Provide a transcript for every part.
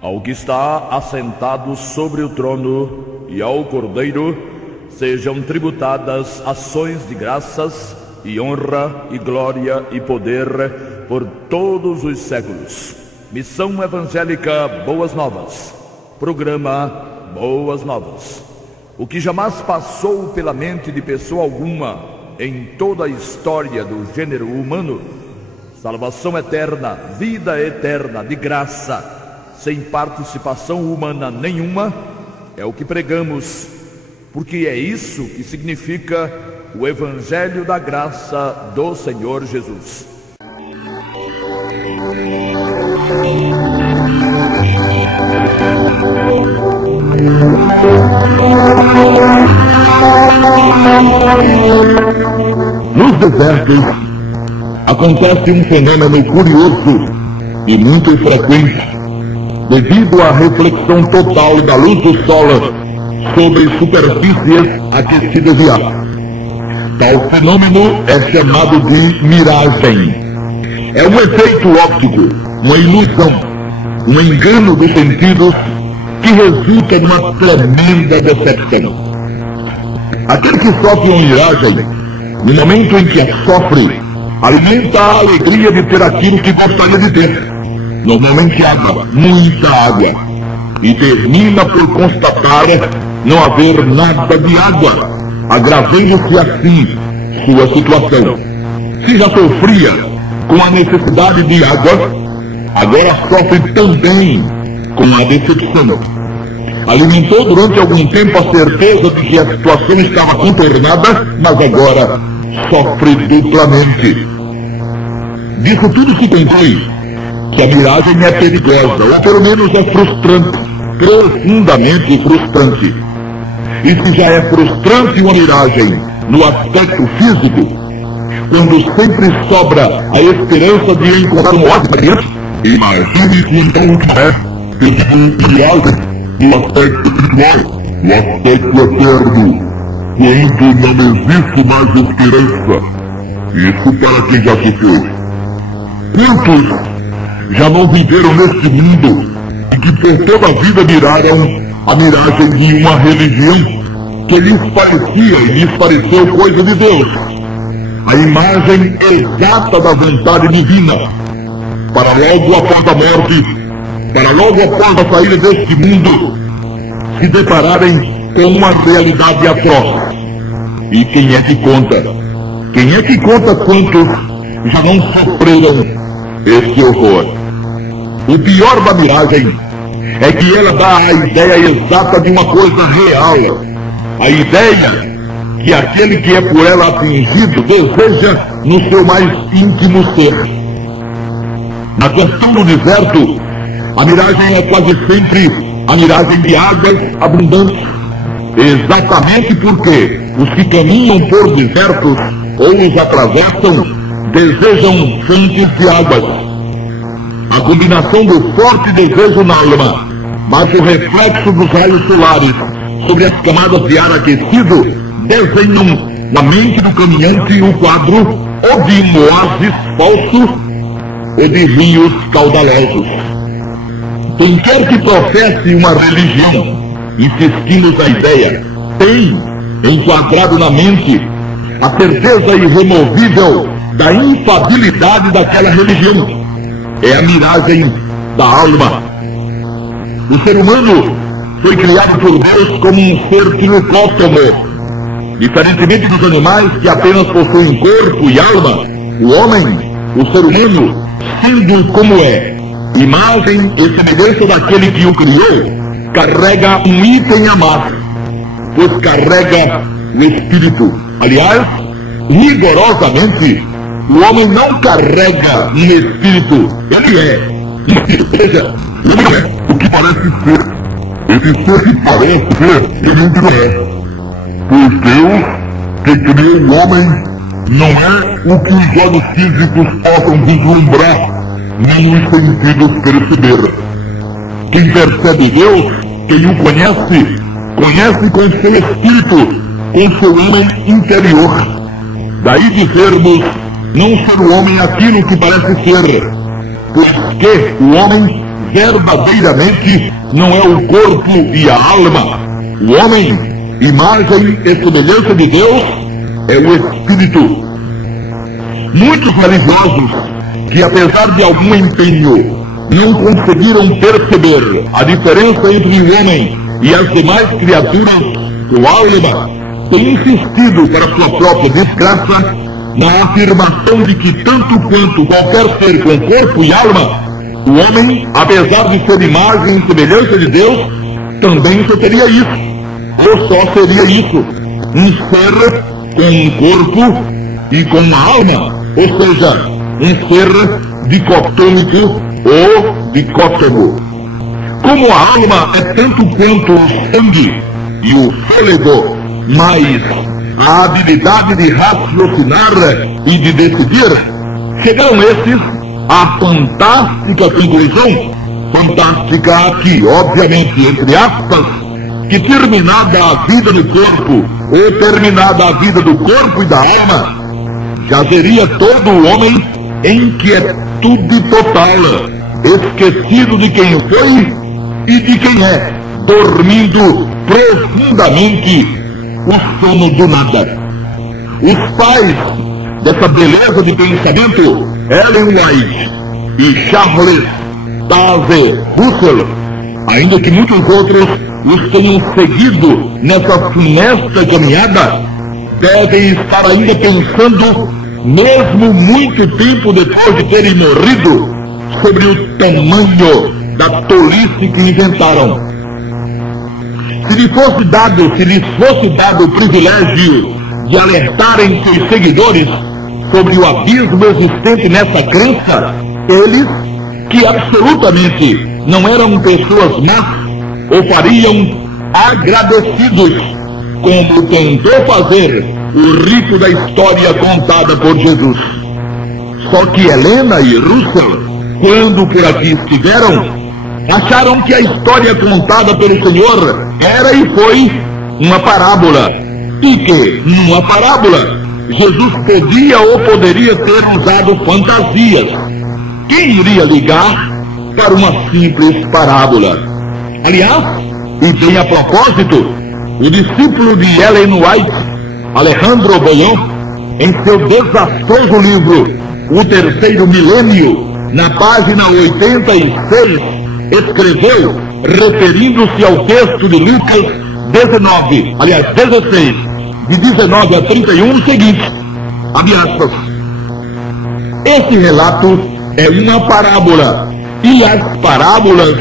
Ao que está assentado sobre o trono e ao Cordeiro sejam tributadas ações de graças e honra e glória e poder por todos os séculos. Missão Evangélica Boas Novas. Programa Boas Novas. O que jamais passou pela mente de pessoa alguma em toda a história do gênero humano, salvação eterna, vida eterna de graça, sem participação humana nenhuma, é o que pregamos, porque é isso que significa o Evangelho da Graça do Senhor Jesus. Nos desertos acontece um fenômeno curioso e muito frequente, devido à reflexão total da luz do sol sobre superfícies aquecidas de ar. Tal fenômeno é chamado de miragem. É um efeito óptico, uma ilusão, um engano dos sentidos que resulta numa tremenda decepção. Aquele que sofre uma miragem, no momento em que a sofre, alimenta a alegria de ter aquilo que gostaria de ter. Normalmente água, muita água, e termina por constatar não haver nada de água, agravando-se assim sua situação. Se já sofria com a necessidade de água, agora sofre também com a decepção. Alimentou durante algum tempo a certeza de que a situação estava contornada, mas agora sofre duplamente. Disso tudo se conclui que a miragem é perigosa, ou pelo menos é frustrante, profundamente frustrante. E se já é frustrante uma miragem no aspecto físico, quando sempre sobra a esperança de encontrar um ótimo cliente, imagine que então o que é miragem no aspecto espiritual, no aspecto eterno, quando não existe mais esperança. Isso para quem já se foi. Quantos já não viveram neste mundo e que por toda a vida miraram a miragem de uma religião que lhes parecia e lhes pareceu coisa de Deus, a imagem exata da vontade divina, para logo após a morte, para logo após a saída deste mundo, se depararem com uma realidade atroz. E quem é que conta? Quem é que conta quantos já não sofreram esse horror? O pior da miragem é que ela dá a ideia exata de uma coisa real. A ideia que aquele que é por ela atingido deseja no seu mais íntimo ser. Na questão do deserto, a miragem é quase sempre a miragem de águas abundantes. Exatamente porque os que caminham por desertos ou os atravessam desejam fontes de águas. A combinação do forte desejo na alma, mas o reflexo dos raios solares sobre as camadas de ar aquecido desenham na mente do caminhante o quadro ou de um oásis falso ou de rios caudalosos. Quem quer que professe uma religião, insistimos na ideia, tem enquadrado na mente a certeza irremovível da infalibilidade daquela religião. É a miragem da alma. O ser humano foi criado por Deus como um ser tricótomo. Diferentemente dos animais que apenas possuem corpo e alma, o homem, o ser humano, sendo como é, imagem e semelhança daquele que o criou, carrega um item a mais, pois carrega o espírito. Aliás, rigorosamente, o homem não carrega um espírito, ele é. Veja, ele é o que parece ser. Esse ser que parece ser, ele não é. Pois Deus, que criou o homem, não é o que os olhos físicos possam vislumbrar, nem os sentidos perceber. Quem percebe Deus, quem o conhece, conhece com seu espírito, com seu homem interior. Daí dizermos não ser o homem aquilo que parece ser, pois que o homem verdadeiramente não é o corpo e a alma. O homem, imagem e semelhança de Deus, é o espírito. Muitos religiosos que, apesar de algum empenho, não conseguiram perceber a diferença entre o homem e as demais criaturas com alma, têm insistido para sua própria desgraça na afirmação de que tanto quanto qualquer ser com corpo e alma, o homem, apesar de ser imagem e semelhança de Deus, também só teria isso, ou só seria isso, um ser com um corpo e com uma alma, ou seja, um ser dicotômico ou dicótomo. Como a alma é tanto quanto o sangue e o fôlego, mas a habilidade de raciocinar e de decidir, chegaram esses à fantástica conclusão, fantástica aqui, obviamente, entre aspas, que terminada a vida do corpo, ou terminada a vida do corpo e da alma, já seria todo o homem em quietude total, esquecido de quem foi e de quem é, dormindo profundamente o sono do nada. Os pais dessa beleza de pensamento, Ellen White e Charles Taze Russell, ainda que muitos outros os tenham seguido nessa funesta caminhada, devem estar ainda pensando, mesmo muito tempo depois de terem morrido, sobre o tamanho da tolice que inventaram. Se lhes fosse dado o privilégio de alertarem seus seguidores sobre o abismo existente nessa crença, eles, que absolutamente não eram pessoas más, o fariam agradecidos, como tentou fazer o rico da história contada por Jesus. Só que Helena e Russell, quando por aqui estiveram, acharam que a história contada pelo Senhor era e foi uma parábola, e que, numa parábola, Jesus podia ou poderia ter usado fantasias. Quem iria ligar para uma simples parábola? Aliás, e bem a propósito, o discípulo de Ellen White, Alejandro Boyon, em seu desastroso livro O Terceiro Milênio, na página 86, escreveu, referindo-se ao texto de Lucas 16, de 19 a 31, o seguinte, abre aspas: esse relato é uma parábola, e as parábolas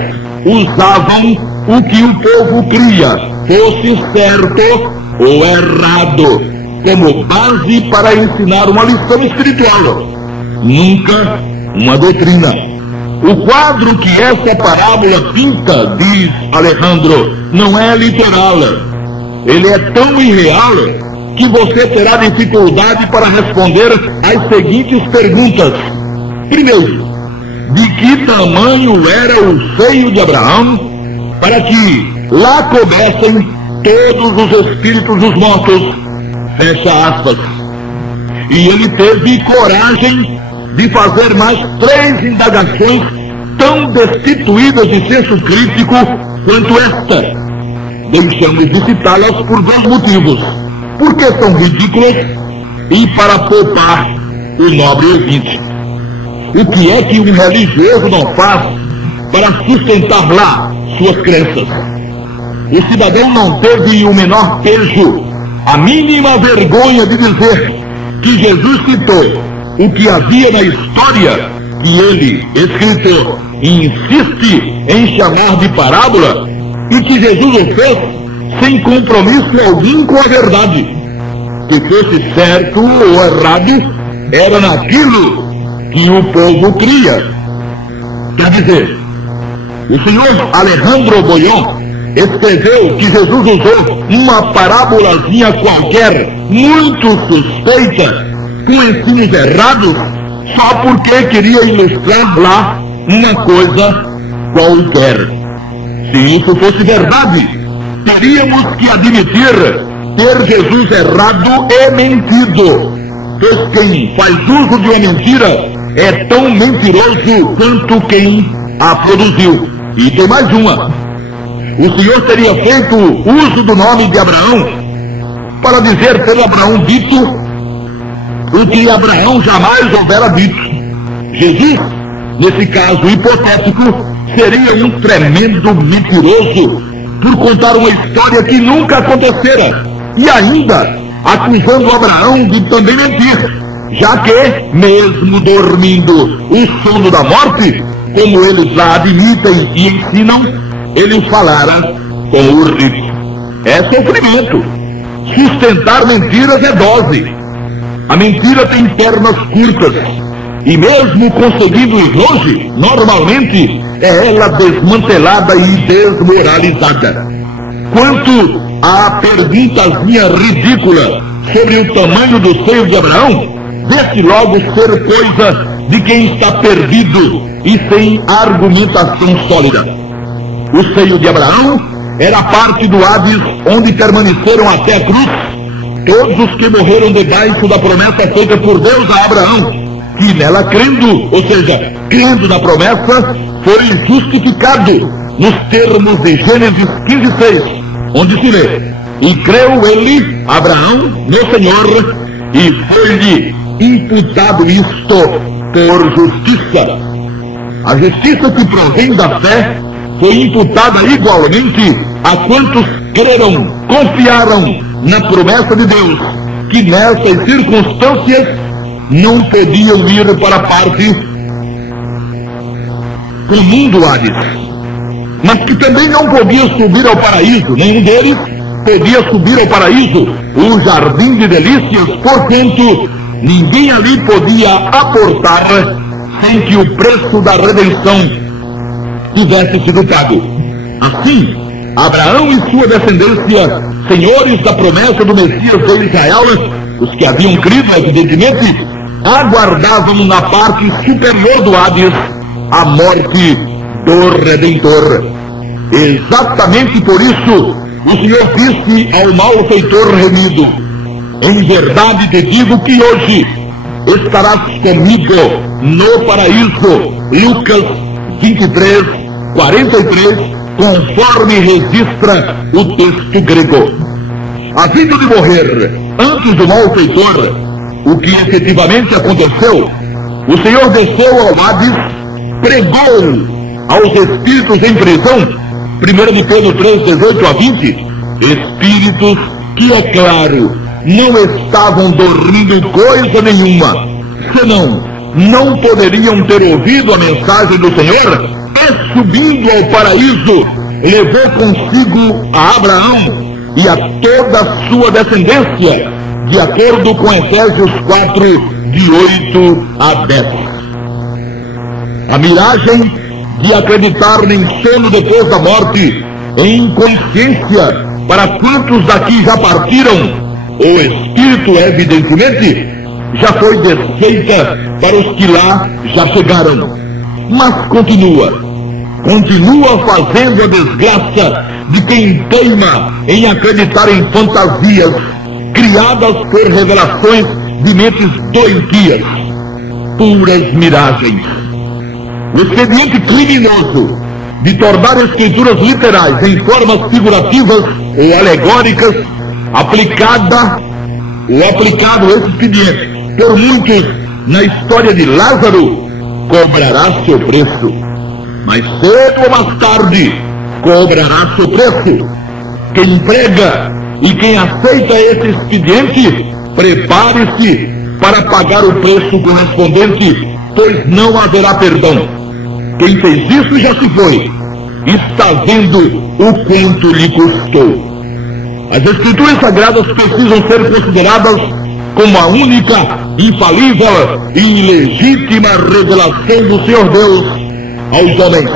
usavam o que o povo cria, fosse certo ou errado, como base para ensinar uma lição espiritual, nunca uma doutrina. O quadro que essa parábola pinta, diz Alejandro, não é literal. Ele é tão irreal que você terá dificuldade para responder às seguintes perguntas. Primeiro, de que tamanho era o seio de Abraão para que lá coubessem todos os espíritos dos mortos? Fecha aspas. E ele teve coragem de fazer mais 3 indagações tão destituídas de senso crítico quanto esta. Deixamos de citá-las por 2 motivos. Porque são ridículas e para poupar o nobre ouvinte. O que é que um religioso não faz para sustentar lá suas crenças? O cidadão não teve o menor pejo, a mínima vergonha de dizer que Jesus citou o que havia na história que ele, escritor, insiste em chamar de parábola, e que Jesus o fez sem compromisso algum com a verdade. Que fosse certo ou errado, era naquilo que o povo cria. Quer dizer, o senhor Alejandro Boyon escreveu que Jesus usou uma parábolazinha qualquer, muito suspeita, com ensinos errados, só porque queria ilustrar lá uma coisa qualquer. Se isso fosse verdade, teríamos que admitir ter Jesus errado e mentido, pois quem faz uso de uma mentira é tão mentiroso quanto quem a produziu. E tem mais uma. O Senhor teria feito uso do nome de Abraão para dizer ter Abraão dito o que Abraão jamais houvera dito. Jesus, nesse caso hipotético, seria um tremendo mentiroso por contar uma história que nunca acontecera e ainda acusando Abraão de também mentir, já que, mesmo dormindo o sono da morte, como eles lá admitem e ensinam, ele falara com o rico. É sofrimento. Sustentar mentiras é dose. A mentira tem pernas curtas e mesmo conseguindo ir longe, normalmente é ela desmantelada e desmoralizada. Quanto à perguntazinha ridícula sobre o tamanho do seio de Abraão, vê-se logo ser coisa de quem está perdido e sem argumentação sólida. O seio de Abraão era parte do Hades onde permaneceram até a cruz todos os que morreram debaixo da promessa feita por Deus a Abraão, que nela crendo, ou seja, crendo na promessa, foi justificado nos termos de Gênesis 15:6, onde se lê: e creu ele, Abraão, no Senhor, e foi-lhe imputado isto por justiça. A justiça que provém da fé foi imputada igualmente a quantos creram, confiaram na promessa de Deus, que nessas circunstâncias não podiam ir para a parte comum do Hades, mas que também não podiam subir ao paraíso. Nenhum deles podia subir ao paraíso, o jardim de delícias, portanto, ninguém ali podia aportar sem que o preço da redenção tivesse sido pago. Assim, Abraão e sua descendência, senhores da promessa do Messias de Israel, os que haviam crido, evidentemente, aguardavam na parte superior do Hades a morte do Redentor. Exatamente por isso, o Senhor disse ao malfeitor remido: em verdade te digo que hoje estarás comigo no paraíso. Lucas 23:43, conforme registra o texto grego. Havido de morrer antes do malfeitor, o que efetivamente aconteceu, o Senhor desceu ao Hades, pregou aos espíritos em prisão, 1 de Pedro 3:18-20, espíritos que, é claro, não estavam dormindo coisa nenhuma, senão não poderiam ter ouvido a mensagem do Senhor, e subindo ao paraíso, levou consigo a Abraão e a toda a sua descendência, de acordo com Efésios 4:8-10. A miragem de acreditar em sono depois da morte, em consciência, para quantos daqui já partiram, o espírito, evidentemente, já foi desfeita para os que lá já chegaram. Mas continua fazendo a desgraça de quem teima em acreditar em fantasias criadas por revelações de mentes doentias, puras miragens. O expediente criminoso de tornar escrituras literais em formas figurativas ou alegóricas, aplicado esse expediente por muitos na história de Lázaro, cobrará seu preço. Mas cedo ou mais tarde, cobrará seu preço. Quem prega e quem aceita esse expediente, prepare-se para pagar o preço correspondente, pois não haverá perdão. Quem fez isso já se foi. Está vendo o quanto lhe custou. As Escrituras Sagradas precisam ser consideradas como a única, infalível e legítima revelação do Senhor Deus aos homens.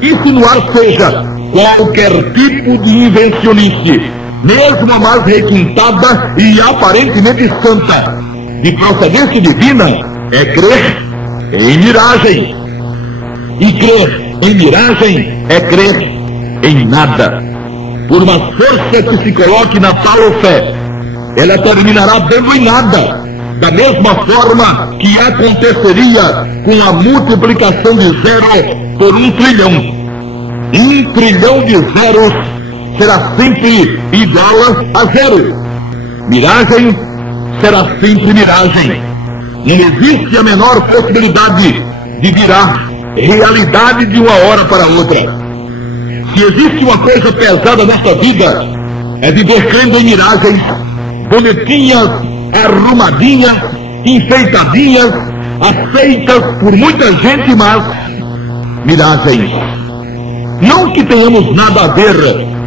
Insinuar seja qualquer tipo de invencionice, mesmo a mais requintada e aparentemente santa, de procedência divina, é crer em miragem. E crer em miragem é crer em nada. Por uma força que se coloque na tal fé, ela terminará dando em nada, da mesma forma que aconteceria com a multiplicação de 0 por 1 trilhão. 1 trilhão de zeros será sempre igual a zero. Miragem será sempre miragem. Não existe a menor possibilidade de virar realidade de uma hora para outra. Se existe uma coisa pesada nesta vida, é viver crendo em miragens, bonitinhas, arrumadinhas, enfeitadinhas, aceitas por muita gente, mas miragens. Não que tenhamos nada a ver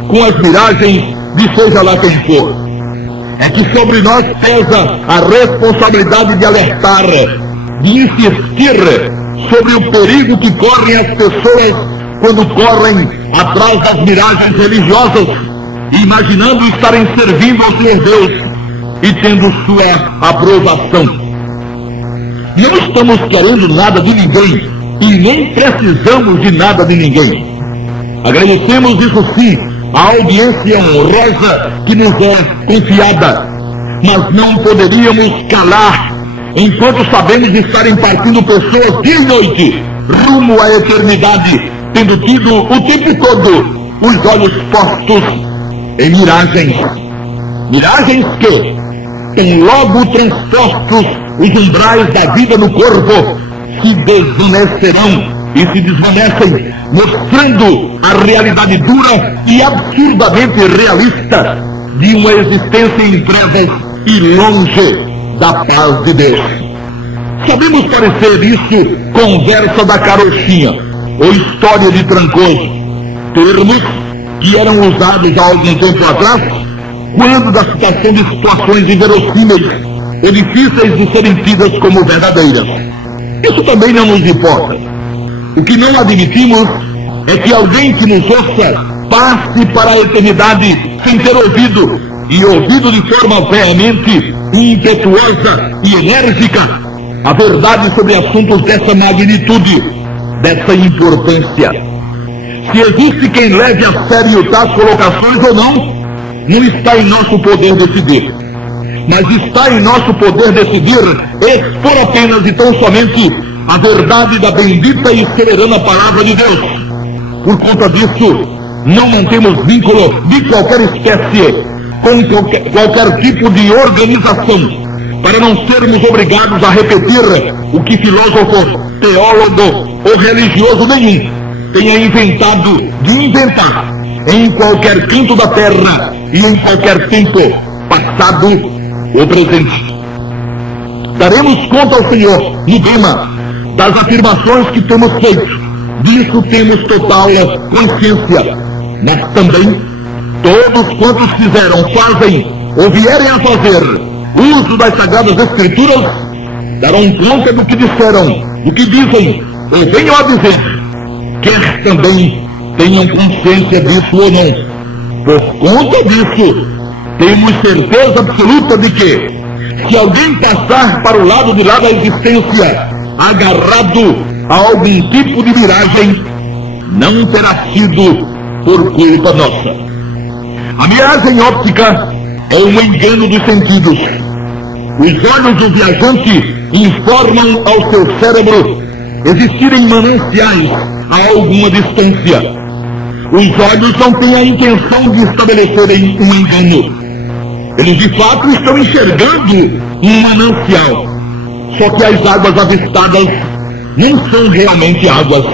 com as miragens de seja lá quem for. É que sobre nós pesa a responsabilidade de alertar, de insistir sobre o perigo que correm as pessoas quando correm atrás das miragens religiosas, imaginando estarem servindo ao Senhor Deus e tendo sua aprovação. Não estamos querendo nada de ninguém e nem precisamos de nada de ninguém. Agradecemos, isso sim, a audiência honrosa que nos é confiada, mas não poderíamos calar enquanto sabemos estarem partindo pessoas dia e noite rumo à eternidade, tendo tido o tempo todo os olhos postos em miragens. Miragens que, tão logo transpostos os umbrais da vida no corpo, se desvanecerão e se desvanecem, mostrando a realidade dura e absurdamente realista de uma existência em trevas e longe da paz de Deus. Sabemos parecer isso conversa da carochinha ou história de Trancoso, termos que eram usados há algum tempo atrás, quando da citação de situações inverossímeis ou difíceis de serem tidas como verdadeiras. Isso também não nos importa. O que não admitimos é que alguém que nos ouça passe para a eternidade sem ter ouvido, e ouvido de forma veemente, impetuosa e enérgica, a verdade sobre assuntos dessa magnitude, dessa importância. Se existe quem leve a sério tais colocações ou não está em nosso poder decidir. Mas está em nosso poder decidir expor apenas e tão somente a verdade da bendita e soberana palavra de Deus. Por conta disso, não mantemos vínculo de qualquer espécie com qualquer tipo de organização, para não sermos obrigados a repetir o que filósofo, teólogo ou religioso nenhum tenha inventado de inventar em qualquer canto da terra e em qualquer tempo, passado ou presente. Daremos conta ao Senhor no tema das afirmações que temos feito. Disso temos total consciência. Mas também, todos quantos fizeram, fazem ou vierem a fazer uso das Sagradas Escrituras, darão conta do que disseram, do que dizem, ou venham a dizer, quer também tenham consciência disso ou não. Por conta disso, temos certeza absoluta de que, se alguém passar para o lado de lá da existência, agarrado a algum tipo de miragem, não terá sido por culpa nossa. A miragem óptica é um engano dos sentidos. Os olhos do viajante informam ao seu cérebro existirem mananciais a alguma distância. Os olhos não têm a intenção de estabelecerem um engano. Eles de fato estão enxergando um manancial. Só que as águas avistadas não são realmente águas.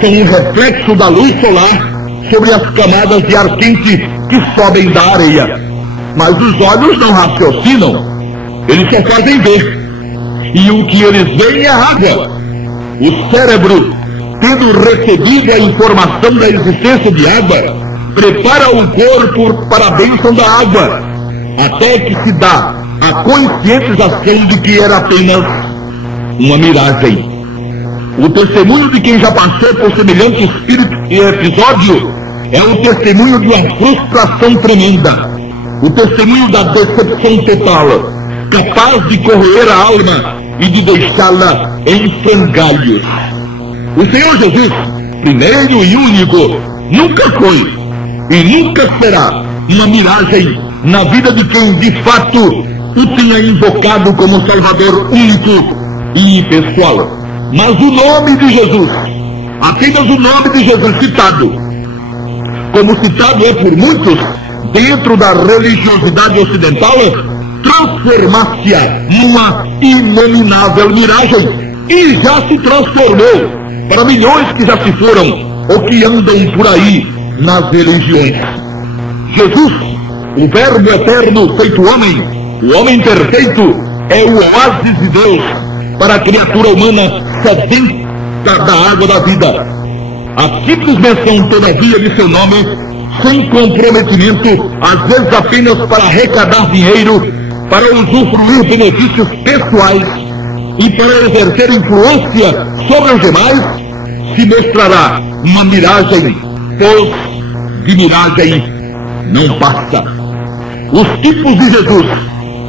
São um reflexo da luz solar sobre as camadas de ar quente que sobem da areia. Mas os olhos não raciocinam. Eles só fazem ver. E o que eles veem é água. O cérebro, tendo recebido a informação da existência de água, prepara o corpo para a bênção da água, até que se dá a conscientização de que era apenas uma miragem. O testemunho de quem já passou por semelhante espírito e episódio é o testemunho de uma frustração tremenda, o testemunho da decepção total, capaz de corroer a alma e de deixá-la em frangalhos. O Senhor Jesus, primeiro e único, nunca foi e nunca será uma miragem na vida de quem de fato o tenha invocado como Salvador único e pessoal. Mas o nome de Jesus, apenas o nome de Jesus citado. Como citado é por muitos, dentro da religiosidade ocidental, transformar-se-á numa inominável miragem, e já se transformou para milhões que já se foram ou que andam por aí nas religiões. Jesus, o Verbo eterno feito homem, o homem perfeito, é o oásis de Deus para a criatura humana sedenta da água da vida. A simples menção, todavia, de seu nome, sem comprometimento, às vezes apenas para arrecadar dinheiro, para usufruir benefícios pessoais e para exercer influência sobre os demais, se mostrará uma miragem, pois de miragem não passa. Os tipos de Jesus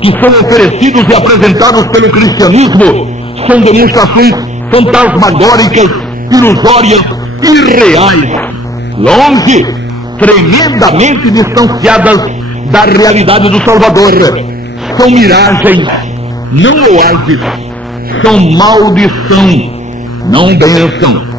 que são oferecidos e apresentados pelo cristianismo são demonstrações fantasmagóricas, ilusórias, irreais, longe, tremendamente distanciadas da realidade do Salvador. São miragens, não oásis, são maldição, não bênção.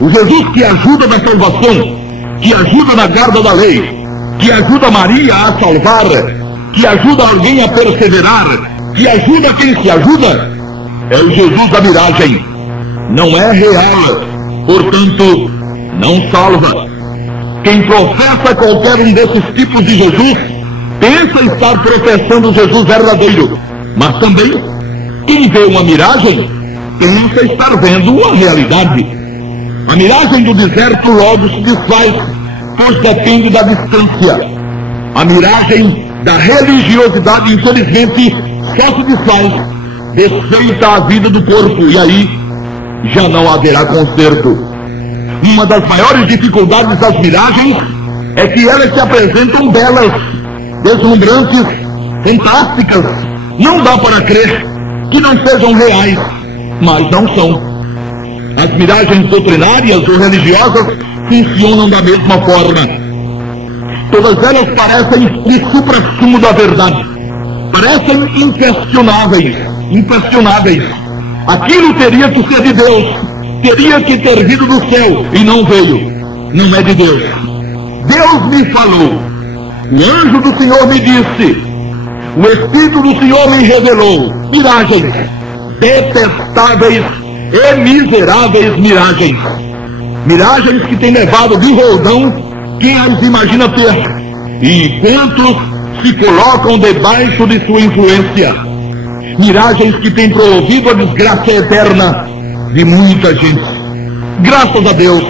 O Jesus que ajuda na salvação, que ajuda na guarda da lei, que ajuda Maria a salvar, que ajuda alguém a perseverar, que ajuda quem se ajuda, é o Jesus da miragem. Não é real, portanto, não salva. Quem professa qualquer um desses tipos de Jesus, pensa estar professando o Jesus verdadeiro. Mas também, quem vê uma miragem, pensa estar vendo a realidade. A miragem do deserto logo se desfaz, pois depende da distância. A miragem da religiosidade, infelizmente, só se desfaz, desfeita a vida do corpo, e aí já não haverá conserto. Uma das maiores dificuldades das miragens é que elas se apresentam belas, deslumbrantes, fantásticas. Não dá para crer que não sejam reais, mas não são. As miragens doutrinárias ou religiosas funcionam da mesma forma. Todas elas parecem o suprassumo da verdade. Parecem inquestionáveis. Aquilo teria que ser de Deus, teria que ter vindo do céu, e não veio. Não é de Deus. Deus me falou. O anjo do Senhor me disse. O Espírito do Senhor me revelou. Miragens, detestáveis e miseráveis miragens. Miragens que têm levado de roldão quem as imagina ter, e quantos se colocam debaixo de sua influência. Miragens que têm promovido a desgraça eterna de muita gente. Graças a Deus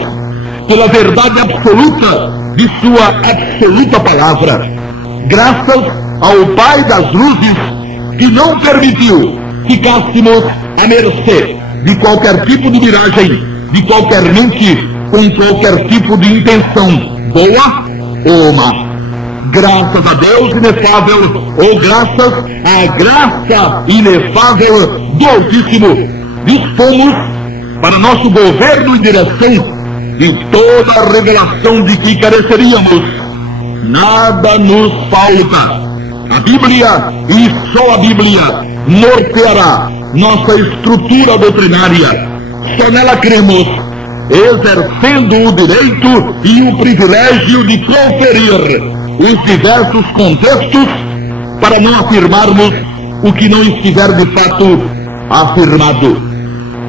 pela verdade absoluta de sua absoluta palavra. Graças ao Pai das luzes, que não permitiu que ficássemos à mercê de qualquer tipo de miragem, de qualquer mente, com qualquer tipo de intenção, boa ou má. Graças a Deus inefável, ou graças à graça inefável do Altíssimo, dispomos para nosso governo e direção de toda a revelação de que careceríamos. Nada nos falta. A Bíblia, e só a Bíblia, norteará nossa estrutura doutrinária. Só nela cremos, exercendo o direito e o privilégio de conferir os diversos contextos para não afirmarmos o que não estiver de fato afirmado.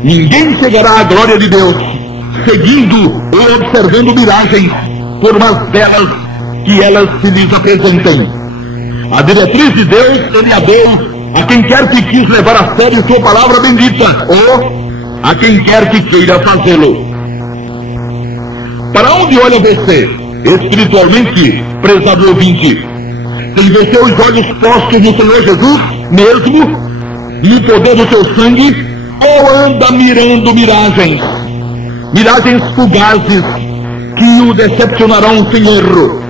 Ninguém chegará à glória de Deus seguindo ou observando miragens, por mais belas que elas se lhes apresentem. A diretriz de Deus ele a deu a quem quer que quis levar a sério sua palavra bendita, ou a quem quer que queira fazê-lo. Para onde olha você, espiritualmente, prezado ouvinte? Tem você os olhos postos no Senhor Jesus mesmo, no poder do seu sangue, ou anda mirando miragens fugazes que o decepcionarão sem erro?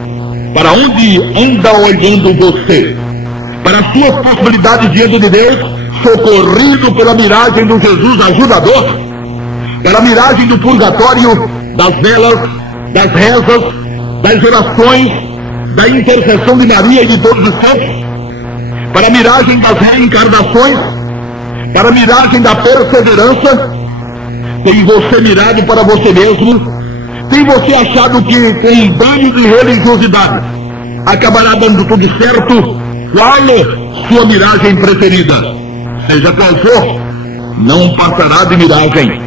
Para onde anda olhando você? Para as suas possibilidades diante de Deus, socorrido pela miragem do Jesus ajudador? Para a miragem do purgatório, das velas, das rezas, das orações, da intercessão de Maria e de todos os santos? Para a miragem das reencarnações? Para a miragem da perseverança? Tem você mirado para você mesmo? Tem você achado que com um banho de religiosidade acabará dando tudo certo? Qual sua miragem preferida? Seja qual for, não passará de miragem.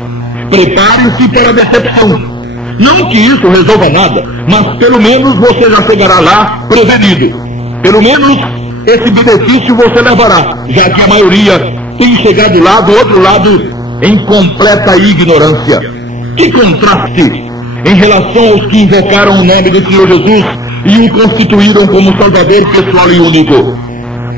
Prepare-se para a decepção. Não que isso resolva nada, mas pelo menos você já chegará lá prevenido. Pelo menos esse benefício você levará, já que a maioria tem chegado lá do outro lado em completa ignorância. Que contraste em relação aos que invocaram o nome do Senhor Jesus e o constituíram como Salvador pessoal e único.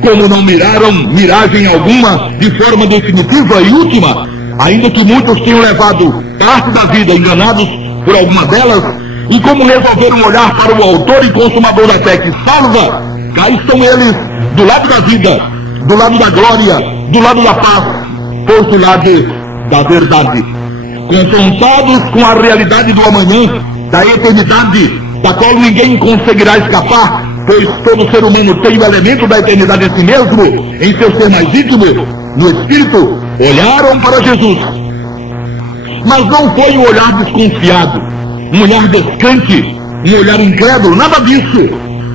Como não miraram miragem alguma de forma definitiva e última, ainda que muitos tenham levado parte da vida enganados por alguma delas, e como resolveram olhar para o autor e consumador da fé que salva, cá estão eles do lado da vida, do lado da glória, do lado da paz, do lado da verdade. Confrontados com a realidade do amanhã, da eternidade, da qual ninguém conseguirá escapar, pois todo ser humano tem o elemento da eternidade em si mesmo, em seu ser mais íntimo, no espírito, olharam para Jesus. Mas não foi um olhar desconfiado, um olhar descrente, um olhar incrédulo, nada disso.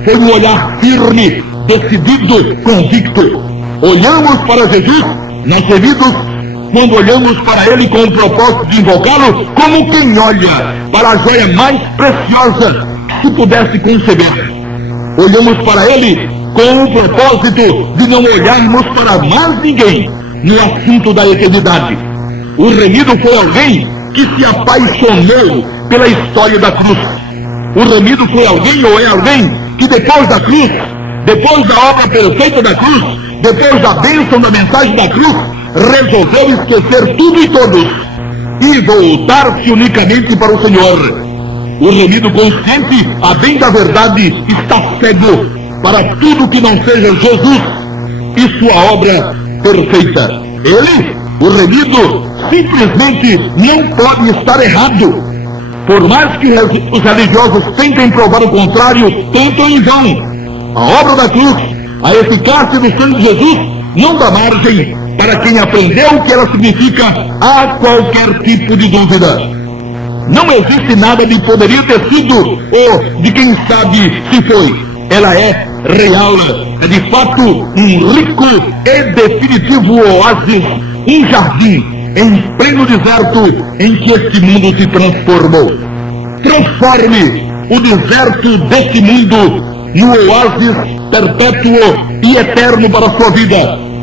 Foi um olhar firme, decidido, convicto. Olhamos para Jesus, nós servidos, quando olhamos para Ele com o propósito de invocá-lo, como quem olha para a joia mais preciosa que pudesse conceber. Olhamos para Ele com o propósito de não olharmos para mais ninguém no assunto da eternidade. O remido foi alguém que se apaixonou pela história da cruz. O remido foi alguém ou é alguém que depois da cruz, depois da obra perfeita da cruz, depois da bênção da mensagem da cruz, resolveu esquecer tudo e todos e voltar-se unicamente para o Senhor. O remido consciente, a bem da verdade, está cego para tudo que não seja Jesus e sua obra perfeita. Ele, o remido, simplesmente não pode estar errado. Por mais que os religiosos tentem provar o contrário, tentam em vão. A obra da cruz, a eficácia do sangue de Jesus, não dá margem para quem aprendeu o que ela significa a qualquer tipo de dúvida. Não existe nada de poderia ter sido ou de quem sabe se foi. Ela é real, é de fato um rico e definitivo oásis, um jardim em pleno deserto em que este mundo se transformou. Transforme o deserto deste mundo no oásis perpétuo e eterno para a sua vida,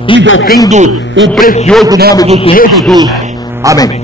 invocando o precioso nome do Senhor Jesus. Amém.